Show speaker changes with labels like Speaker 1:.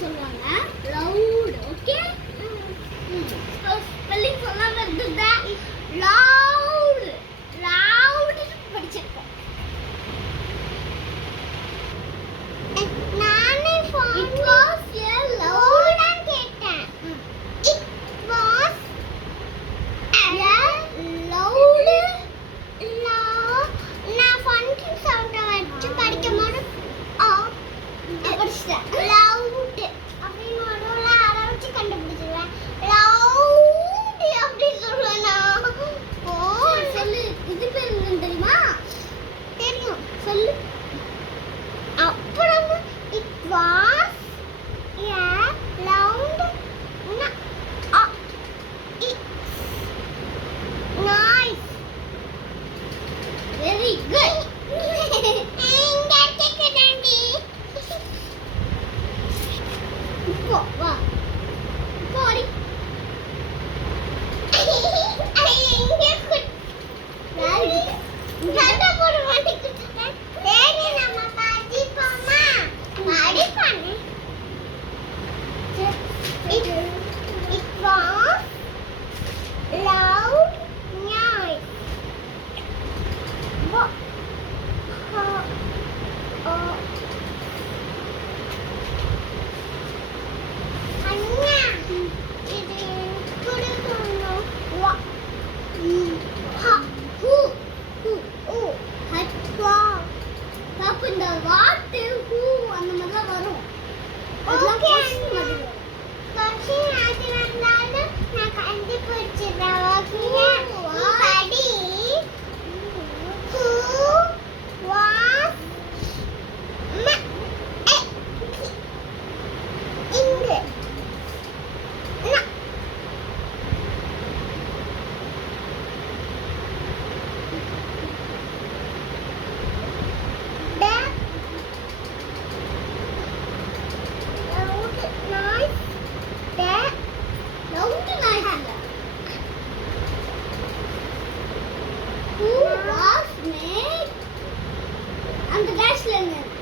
Speaker 1: சொல்லுவாங்க
Speaker 2: loud.
Speaker 1: は氷 in the law snake. And the dash line.